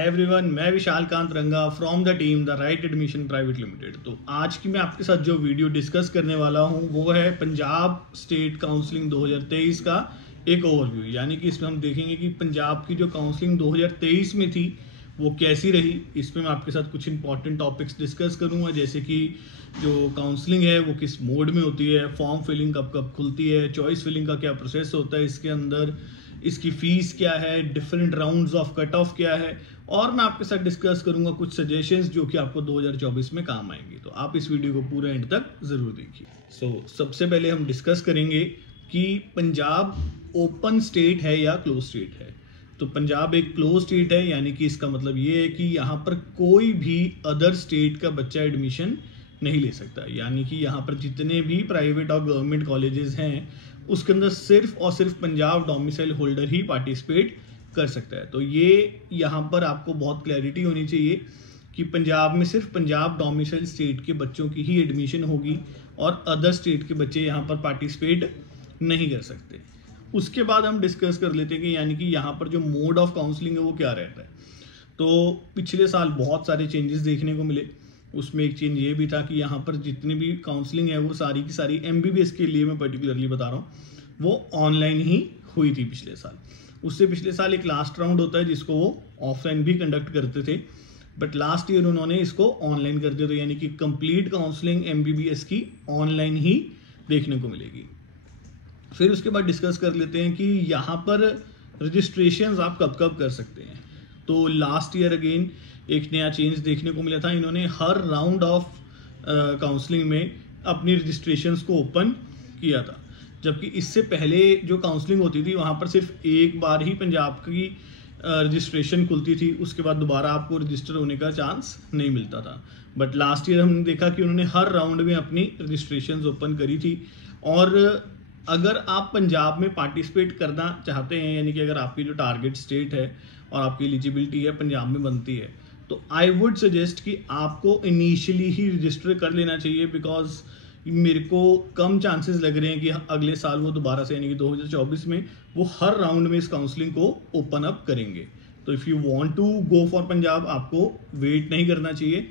Hi everyone, मैं विशाल कांत रंगा from the team the right admission private limited. तो आज की मैं आपके साथ जो वीडियो डिस्कस करने वाला हूं वो है पंजाब स्टेट काउंसलिंग 2023 का एक ओवरव्यू। यानी कि इसमें हम देखेंगे कि पंजाब की जो काउंसलिंग 2023 में थी वो कैसी रही। इसमें मैं आपके साथ कुछ इंपॉर्टेंट टॉपिक्स डिस्कस करूंगा, जैसे कि जो काउंसलिंग है वो किस मोड में होती है, फॉर्म फिलिंग कब कब खुलती है, चॉइस फिलिंग का क्या प्रोसेस होता है इसके अंदर, इसकी फीस क्या है, different rounds of cut off क्या है, और मैं आपके साथ डिस्कस करूंगा कुछ सजेशंस जो कि आपको 2024 में काम आएंगे। तो आप इस वीडियो को पूरा एंड तक जरूर देखिए। सबसे पहले हम डिस्कस करेंगे कि पंजाब ओपन स्टेट है या क्लोज स्टेट है। तो पंजाब एक क्लोज स्टेट है, यानी कि इसका मतलब ये है कि यहाँ पर कोई भी अदर स्टेट का बच्चा एडमिशन नहीं ले सकता। यानी कि यहाँ पर जितने भी प्राइवेट और गवर्नमेंट कॉलेजेस हैं उसके अंदर सिर्फ और सिर्फ पंजाब डोमिसाइल होल्डर ही पार्टिसिपेट कर सकता है। तो ये यहाँ पर आपको बहुत क्लैरिटी होनी चाहिए कि पंजाब में सिर्फ पंजाब डोमिसाइल स्टेट के बच्चों की ही एडमिशन होगी और अदर स्टेट के बच्चे यहाँ पर पार्टिसिपेट नहीं कर सकते। उसके बाद हम डिस्कस कर लेते हैं कि यानी कि यहाँ पर जो मोड ऑफ काउंसलिंग है वो क्या रहता है। तो पिछले साल बहुत सारे चेंजेस देखने को मिले। उसमें एक चेंज ये भी था कि यहाँ पर जितनी भी काउंसलिंग है वो सारी की सारी MBBS के लिए मैं पर्टिकुलरली बता रहा हूँ वो ऑनलाइन ही हुई थी पिछले साल। उससे पिछले साल एक लास्ट राउंड होता है जिसको वो ऑफलाइन भी कंडक्ट करते थे, बट लास्ट ईयर उन्होंने इसको ऑनलाइन कर दिया। तो यानी कि कंप्लीट काउंसलिंग MBBS की ऑनलाइन ही देखने को मिलेगी। फिर उसके बाद डिस्कस कर लेते हैं कि यहाँ पर रजिस्ट्रेशन आप कब कब कर सकते हैं। तो लास्ट ईयर अगेन एक नया चेंज देखने को मिला था। इन्होंने हर राउंड ऑफ काउंसलिंग में अपनी रजिस्ट्रेशंस को ओपन किया था, जबकि इससे पहले जो काउंसलिंग होती थी वहाँ पर सिर्फ एक बार ही पंजाब की रजिस्ट्रेशन खुलती थी, उसके बाद दोबारा आपको रजिस्टर होने का चांस नहीं मिलता था। बट लास्ट ईयर हमने देखा कि उन्होंने हर राउंड में अपनी रजिस्ट्रेशन ओपन करी थी। और अगर आप पंजाब में पार्टिसिपेट करना चाहते हैं, यानी कि अगर आपकी जो टारगेट स्टेट है और आपकी एलिजिबिलिटी है पंजाब में बनती है, तो आई वुड सजेस्ट कि आपको इनिशियली ही रजिस्टर कर लेना चाहिए, बिकॉज मेरे को कम चांसेस लग रहे हैं कि अगले साल वो दोबारा से यानी कि 2024 में वो हर राउंड में इस काउंसलिंग को ओपन अप करेंगे। तो if you want to go for Punjab, आपको वेट नहीं करना चाहिए,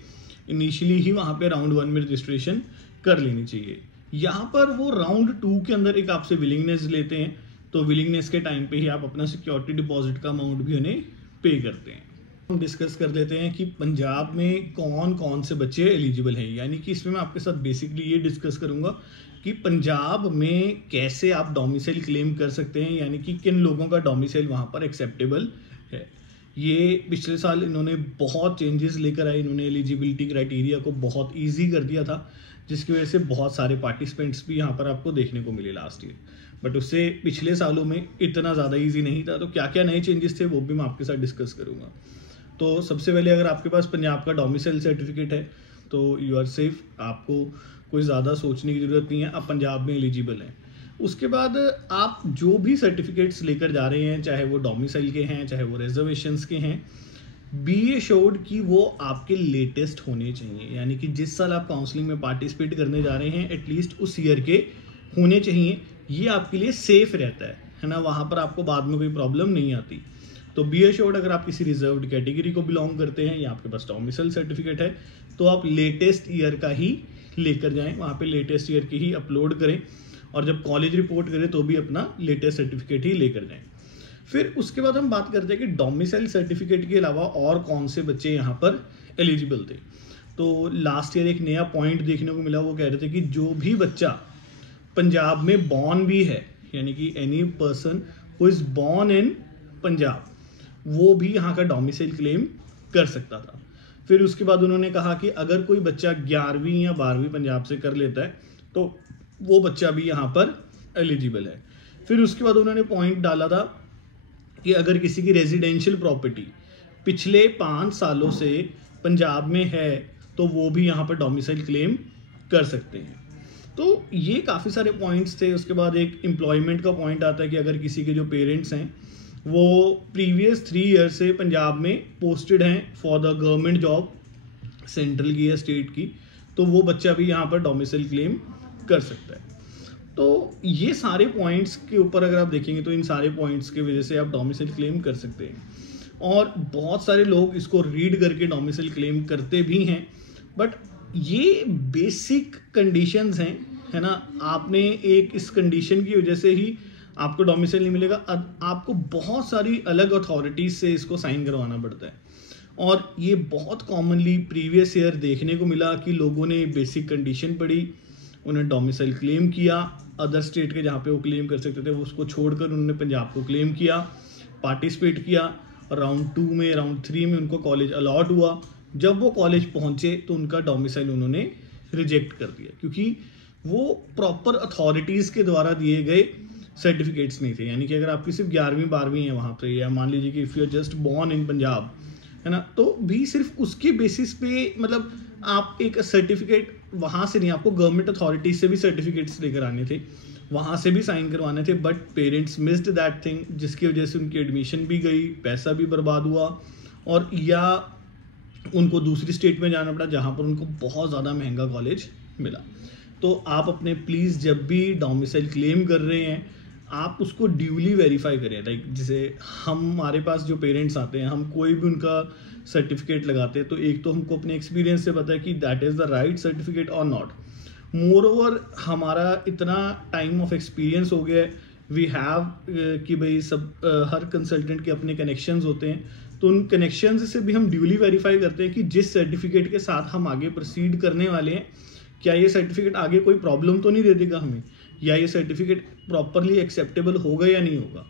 इनिशियली ही वहाँ पे राउंड 1 में रजिस्ट्रेशन कर लेनी चाहिए। यहाँ पर वो राउंड 2 के अंदर एक आपसे विलिंगनेस लेते हैं, तो विलिंगनेस के टाइम पे ही आप अपना सिक्योरिटी डिपॉजिट का अमाउंट भी उन्हें पे करते हैं। हम डिस्कस कर लेते हैं कि पंजाब में कौन कौन से बच्चे एलिजिबल हैं। यानी कि इसमें मैं आपके साथ बेसिकली ये डिस्कस करूंगा कि पंजाब में कैसे आप डोमिसाइल क्लेम कर सकते हैं, यानी कि किन लोगों का डोमिसाइल वहाँ पर एक्सेप्टेबल है। ये पिछले साल इन्होंने बहुत चेंजेस लेकर आए। इन्होंने एलिजिबिलिटी क्राइटेरिया को बहुत ईजी कर दिया था, जिसकी वजह से बहुत सारे पार्टिसिपेंट्स भी यहाँ पर आपको देखने को मिले लास्ट ईयर। बट उससे पिछले सालों में इतना ज़्यादा ईजी नहीं था। तो क्या क्या नए चेंजेस थे वो भी मैं आपके साथ डिस्कस करूँगा। तो सबसे पहले अगर आपके पास पंजाब का डोमिसाइल सर्टिफिकेट है तो यू आर सेफ, आपको कोई ज़्यादा सोचने की ज़रूरत नहीं है, आप पंजाब में एलिजिबल हैं। उसके बाद आप जो भी सर्टिफिकेट्स लेकर जा रहे हैं, चाहे वो डोमिसाइल के हैं चाहे वो रिजर्वेशंस के हैं, बी एश्योर्ड कि वो आपके लेटेस्ट होने चाहिए। यानी कि जिस साल आप काउंसलिंग में पार्टिसिपेट करने जा रहे हैं एटलीस्ट उस ईयर के होने चाहिए। ये आपके लिए सेफ रहता है ना, वहाँ पर आपको बाद में कोई प्रॉब्लम नहीं आती। तो बी एश्योर्ड अगर आप किसी रिजर्व्ड कैटेगरी को बिलोंग करते हैं या आपके पास डोमिसाइल सर्टिफिकेट है तो आप लेटेस्ट ईयर का ही लेकर जाएं, वहाँ पे लेटेस्ट ईयर की ही अपलोड करें, और जब कॉलेज रिपोर्ट करें तो भी अपना लेटेस्ट सर्टिफिकेट ही लेकर जाएं। फिर उसके बाद हम बात करते हैं कि डोमिसाइल सर्टिफिकेट के अलावा और कौन से बच्चे यहाँ पर एलिजिबल थे। तो लास्ट ईयर एक नया पॉइंट देखने को मिला, वो कह रहे थे कि जो भी बच्चा पंजाब में बॉर्न भी है, यानी कि any person who is born in Punjab, वो भी यहाँ का डोमिसाइल क्लेम कर सकता था। फिर उसके बाद उन्होंने कहा कि अगर कोई बच्चा 11वीं या 12वीं पंजाब से कर लेता है तो वो बच्चा भी यहाँ पर एलिजिबल है। फिर उसके बाद उन्होंने पॉइंट डाला था कि अगर किसी की रेजिडेंशियल प्रॉपर्टी पिछले 5 सालों से पंजाब में है तो वो भी यहाँ पर डोमिसाइल क्लेम कर सकते हैं। तो ये काफ़ी सारे पॉइंट्स थे। उसके बाद एक एम्प्लॉयमेंट का पॉइंट आता है कि अगर किसी के जो पेरेंट्स हैं वो प्रीवियस 3 ईयर से पंजाब में पोस्टेड हैं for the government job, central की या स्टेट की, तो वो बच्चा भी यहाँ पर डोमिसाइल क्लेम कर सकता है। तो ये सारे पॉइंट्स के ऊपर अगर आप देखेंगे तो इन सारे पॉइंट्स की वजह से आप डोमिसाइल क्लेम कर सकते हैं। और बहुत सारे लोग इसको रीड करके डोमिसाइल क्लेम करते भी हैं, बट ये बेसिक कंडीशंस हैं, है ना। आपने एक इस कंडीशन की वजह से ही आपको डोमिसाइल नहीं मिलेगा, आपको बहुत सारी अलग अथॉरिटीज से इसको साइन करवाना पड़ता है। और ये बहुत कॉमनली प्रीवियस ईयर देखने को मिला कि लोगों ने बेसिक कंडीशन पढ़ी, उन्हें डोमिसाइल क्लेम किया, अदर स्टेट के जहाँ पे वो क्लेम कर सकते थे वो उसको छोड़कर उन्होंने पंजाब को क्लेम किया, पार्टिसिपेट किया। राउंड 2 में, राउंड 3 में उनको कॉलेज अलॉट हुआ। जब वो कॉलेज पहुँचे तो उनका डोमिसाइल उन्होंने रिजेक्ट कर दिया, क्योंकि वो प्रॉपर अथॉरिटीज़ के द्वारा दिए गए सर्टिफिकेट्स नहीं थे। यानी कि अगर आपकी सिर्फ 11वीं 12वीं है वहाँ पे, या मान लीजिए कि if you are just born in Punjab, है ना, तो भी सिर्फ उसके बेसिस पे मतलब आप एक सर्टिफिकेट वहाँ से नहीं, आपको गवर्नमेंट अथॉरिटीज से भी सर्टिफिकेट्स लेकर आने थे, वहाँ से भी साइन करवाने थे, but parents missed that thing, जिसकी वजह से उनकी एडमिशन भी गई, पैसा भी बर्बाद हुआ, और या उनको दूसरी स्टेट में जाना पड़ा जहाँ पर उनको बहुत ज़्यादा महंगा कॉलेज मिला। तो आप अपने प्लीज़ जब भी डोमिसाइल क्लेम कर रहे हैं आप उसको ड्यूली वेरीफाई करें। लाइक जैसे हमारे पास जो पेरेंट्स आते हैं, हम कोई भी उनका सर्टिफिकेट लगाते हैं तो एक तो हमको अपने एक्सपीरियंस से पता है कि that is the right certificate और नॉट। मोर ओवर हमारा इतना टाइम ऑफ एक्सपीरियंस हो गया है, वी हैव कि भाई सब हर कंसल्टेंट के अपने कनेक्शंस होते हैं, तो उन कनेक्शंस से भी हम ड्यूली वेरीफाई करते हैं कि जिस सर्टिफिकेट के साथ हम आगे प्रोसीड करने वाले हैं, क्या ये सर्टिफिकेट आगे कोई प्रॉब्लम तो नहीं दे देगा हमें, या ये सर्टिफिकेट प्रॉपरली एक्सेप्टेबल होगा या नहीं होगा।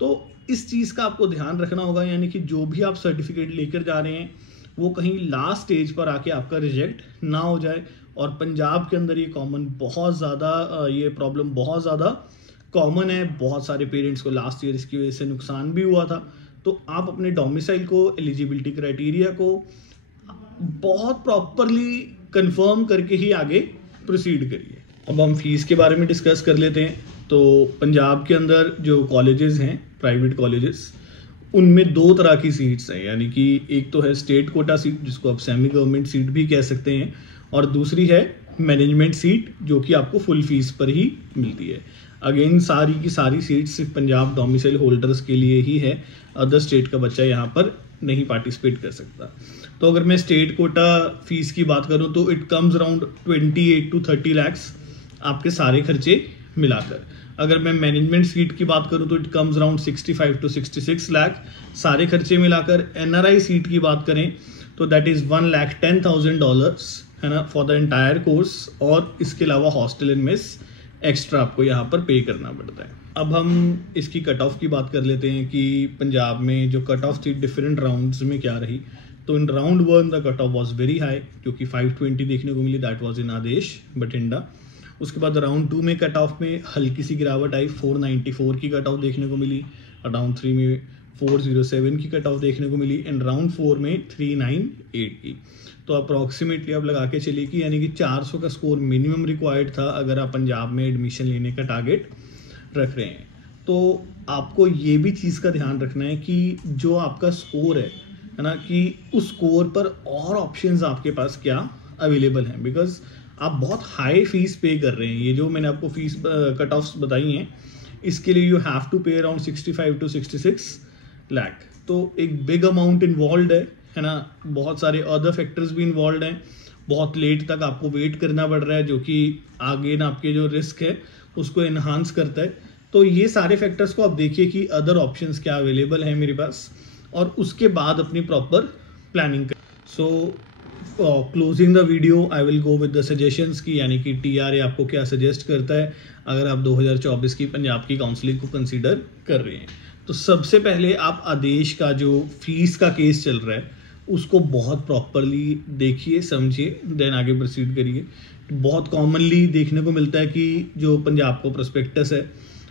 तो इस चीज़ का आपको ध्यान रखना होगा, यानी कि जो भी आप सर्टिफिकेट लेकर जा रहे हैं वो कहीं लास्ट स्टेज पर आके आपका रिजेक्ट ना हो जाए। और पंजाब के अंदर ये कॉमन बहुत ज़्यादा, ये प्रॉब्लम बहुत ज़्यादा कॉमन है। बहुत सारे पेरेंट्स को लास्ट ईयर इसकी वजह से नुकसान भी हुआ था। तो आप अपने डोमिसाइल को, एलिजिबिलिटी क्राइटेरिया को बहुत प्रॉपरली कंफर्म करके ही आगे प्रोसीड करिए। अब हम फीस के बारे में डिस्कस कर लेते हैं। तो पंजाब के अंदर जो कॉलेजेस हैं, प्राइवेट कॉलेजेस, उनमें 2 तरह की सीट्स हैं। यानी कि एक तो है स्टेट कोटा सीट, जिसको आप सेमी गवर्नमेंट सीट भी कह सकते हैं, और दूसरी है मैनेजमेंट सीट, जो कि आपको फुल फीस पर ही मिलती है। अगेन सारी की सारी सीट सिर्फ पंजाब डोमिसाइल होल्डर्स के लिए ही है, अदर स्टेट का बच्चा यहाँ पर नहीं पार्टिसिपेट कर सकता। तो अगर मैं स्टेट कोटा फीस की बात करूँ तो it comes around 28 to 30 lakhs आपके सारे खर्चे मिलाकर। अगर मैं मैनेजमेंट सीट की बात करूँ तो it comes around 65 to 66 lakh सारे खर्चे मिलाकर। एनआरआई सीट की बात करें तो दैट इज़ $1,10,000, है ना, फॉर द एंटायर कोर्स, और इसके अलावा हॉस्टल एंड मेस एक्स्ट्रा आपको यहाँ पर पे करना पड़ता है। अब हम इसकी कट ऑफ की बात कर लेते हैं कि पंजाब में जो कट ऑफ थी डिफरेंट राउंड्स में क्या रही। तो in round 1 the cut off was very high, क्योंकि 520 देखने को मिली, दैट वॉज इन आदेश बठिंडा। उसके बाद राउंड 2 में कट ऑफ में हल्की सी गिरावट आई, 494 की कट ऑफ देखने को मिली, और राउंड 3 में 407 की कट ऑफ देखने को मिली, एंड राउंड 4 में 398 की। तो अप्रॉक्सीमेटली आप लगा के चलिए कि यानी कि 400 का स्कोर मिनिमम रिक्वायर्ड था अगर आप पंजाब में एडमिशन लेने का टारगेट रख रहे हैं। तो आपको ये भी चीज़ का ध्यान रखना है कि जो आपका स्कोर है ना, कि उस स्कोर पर और ऑप्शंस आपके पास क्या अवेलेबल हैं, बिकॉज आप बहुत हाई फीस पे कर रहे हैं। ये जो मैंने आपको फीस कट ऑफ्स बताई हैं, इसके लिए यू हैव टू पे अराउंड 65 to 66 लाख। तो एक बिग अमाउंट इन्वॉल्व है ना, बहुत सारे अदर फैक्टर्स भी इन्वॉल्व हैं, बहुत लेट तक आपको वेट करना पड़ रहा है, जो कि आगे ना आपके जो रिस्क है उसको इन्हांस करता है। तो ये सारे फैक्टर्स को आप देखिए कि अदर ऑप्शंस क्या अवेलेबल हैं मेरे पास, और उसके बाद अपनी प्रॉपर प्लानिंग कर। सो closing the video I will go with the suggestions की, यानी कि टीआरए आपको क्या सजेस्ट करता है अगर आप 2024 की पंजाब की काउंसलिंग को कंसीडर कर रहे हैं। तो सबसे पहले आप आदेश का जो फीस का केस चल रहा है उसको बहुत प्रॉपरली देखिए, समझिए, देन आगे प्रोसीड करिए। बहुत कॉमनली देखने को मिलता है कि जो पंजाब को प्रोस्पेक्टस है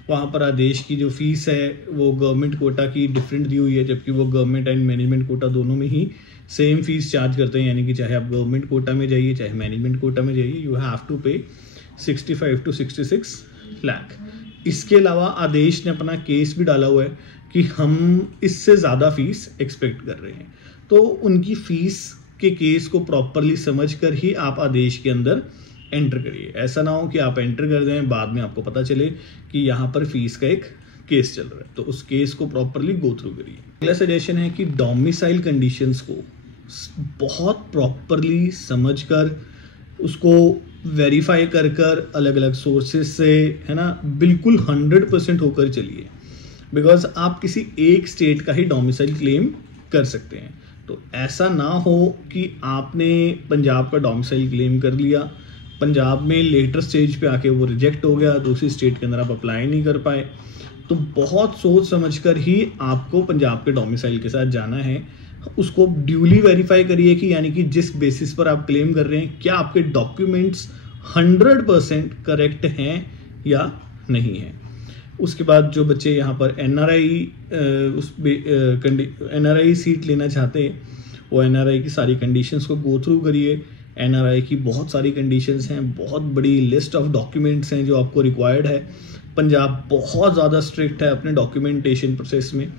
वहाँ पर आदेश की जो फीस है वो गवर्नमेंट कोटा की डिफरेंट दी हुई है, जबकि वो गवर्नमेंट एंड मैनेजमेंट कोटा दोनों में ही सेम फीस चार्ज करते हैं। यानी कि चाहे आप गवर्नमेंट कोटा में जाइए चाहे मैनेजमेंट कोटा में जाइए, यू हैव टू पे 65 to 66 लाख। इसके अलावा आदेश ने अपना केस भी डाला हुआ है कि हम इससे ज़्यादा फीस एक्सपेक्ट कर रहे हैं। तो उनकी फीस के केस को प्रॉपरली समझ कर ही आप आदेश के अंदर एंटर करिए। ऐसा ना हो कि आप एंटर कर दें, बाद में आपको पता चले कि यहाँ पर फीस का एक केस चल रहा है, तो उस केस को प्रॉपरली गो थ्रू करिए। अगला सजेशन है कि डोमिसाइल कंडीशंस को बहुत प्रॉपरली समझकर उसको वेरीफाई कर अलग अलग सोर्सेज से, है ना, बिल्कुल 100% होकर चलिए, बिकॉज आप किसी एक स्टेट का ही डोमिसाइल क्लेम कर सकते हैं। तो ऐसा ना हो कि आपने पंजाब का डोमिसाइल क्लेम कर लिया, पंजाब में लेटर स्टेज पे आके वो रिजेक्ट हो गया, दूसरी स्टेट के अंदर आप अप्लाई नहीं कर पाए। तो बहुत सोच समझकर ही आपको पंजाब के डोमिसाइल के साथ जाना है। उसको ड्यूली वेरीफाई करिए कि यानी कि जिस बेसिस पर आप क्लेम कर रहे हैं क्या आपके डॉक्यूमेंट्स 100% करेक्ट हैं या नहीं है। उसके बाद जो बच्चे यहाँ पर एनआरआई सीट लेना चाहते हैं, वो एनआरआई की सारी कंडीशंस को गो थ्रू करिए। एनआरआई की बहुत सारी कंडीशंस हैं, बहुत बड़ी लिस्ट ऑफ डॉक्यूमेंट्स हैं जो आपको रिक्वायर्ड है। पंजाब बहुत ज़्यादा स्ट्रिक्ट है अपने डॉक्यूमेंटेशन प्रोसेस में,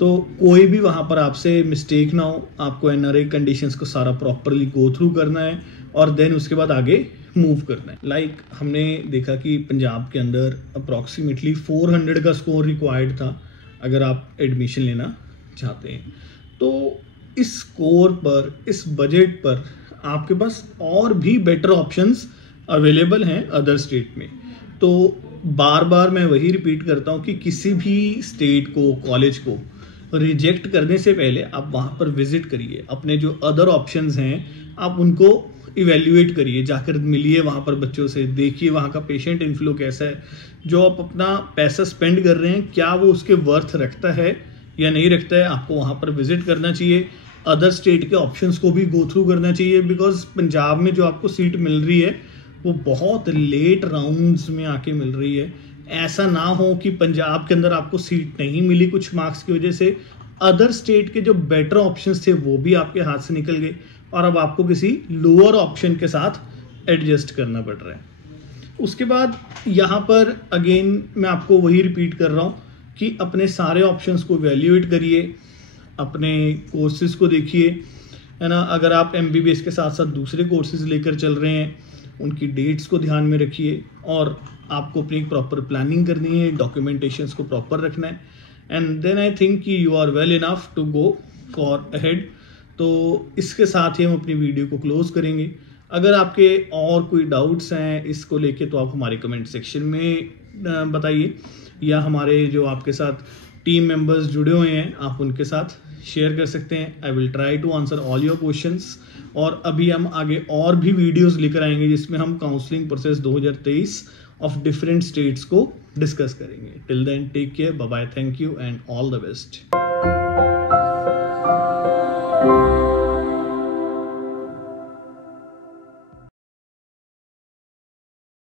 तो कोई भी वहाँ पर आपसे मिस्टेक ना हो। आपको एनआरआई कंडीशंस को सारा प्रॉपरली गो थ्रू करना है और देन उसके बाद आगे मूव करना है। लाइक हमने देखा कि पंजाब के अंदर अप्रॉक्सीमेटली 400 का स्कोर रिक्वायर्ड था अगर आप एडमिशन लेना चाहते हैं। तो इस स्कोर पर, इस बजट पर आपके पास और भी बेटर ऑप्शंस अवेलेबल हैं अदर स्टेट में। तो बार बार मैं वही रिपीट करता हूँ कि किसी भी स्टेट को, कॉलेज को रिजेक्ट करने से पहले आप वहाँ पर विजिट करिए, अपने जो अदर ऑप्शंस हैं आप उनको इवेल्युएट करिए, जाकर मिलिए वहाँ पर बच्चों से, देखिए वहाँ का पेशेंट इनफ्लो कैसा है, जो आप अपना पैसा स्पेंड कर रहे हैं क्या वो उसके वर्थ रखता है या नहीं रखता है। आपको वहाँ पर विजिट करना चाहिए, अदर स्टेट के ऑप्शंस को भी गो थ्रू करना चाहिए, बिकॉज पंजाब में जो आपको सीट मिल रही है वो बहुत लेट राउंड्स में आके मिल रही है। ऐसा ना हो कि पंजाब के अंदर आपको सीट नहीं मिली कुछ मार्क्स की वजह से, अदर स्टेट के जो बेटर ऑप्शंस थे वो भी आपके हाथ से निकल गए और अब आपको किसी लोअर ऑप्शन के साथ एडजस्ट करना पड़ रहा है। उसके बाद यहाँ पर अगेन मैं आपको वही रिपीट कर रहा हूँ कि अपने सारे ऑप्शंस को वैल्यूएट करिए, अपने कोर्सेज को देखिए, है ना। अगर आप MBBS के साथ साथ दूसरे कोर्सेज लेकर चल रहे हैं, उनकी डेट्स को ध्यान में रखिए और आपको अपनी प्रॉपर प्लानिंग करनी है, डॉक्यूमेंटेशंस को प्रॉपर रखना है, एंड देन आई थिंक कि you are well enough to go for ahead. तो इसके साथ ही हम अपनी वीडियो को क्लोज करेंगे। अगर आपके और कोई डाउट्स हैं इसको लेके तो आप हमारे कमेंट सेक्शन में बताइए, या हमारे जो आपके साथ टीम मेंबर्स जुड़े हुए हैं आप उनके साथ शेयर कर सकते हैं। I will try to answer all your questions. और अभी हम आगे और भी वीडियोस लेकर आएंगे जिसमें हम counselling process 2023 of different states को डिस्कस करेंगे। Till then take care, bye bye, thank you and all the best.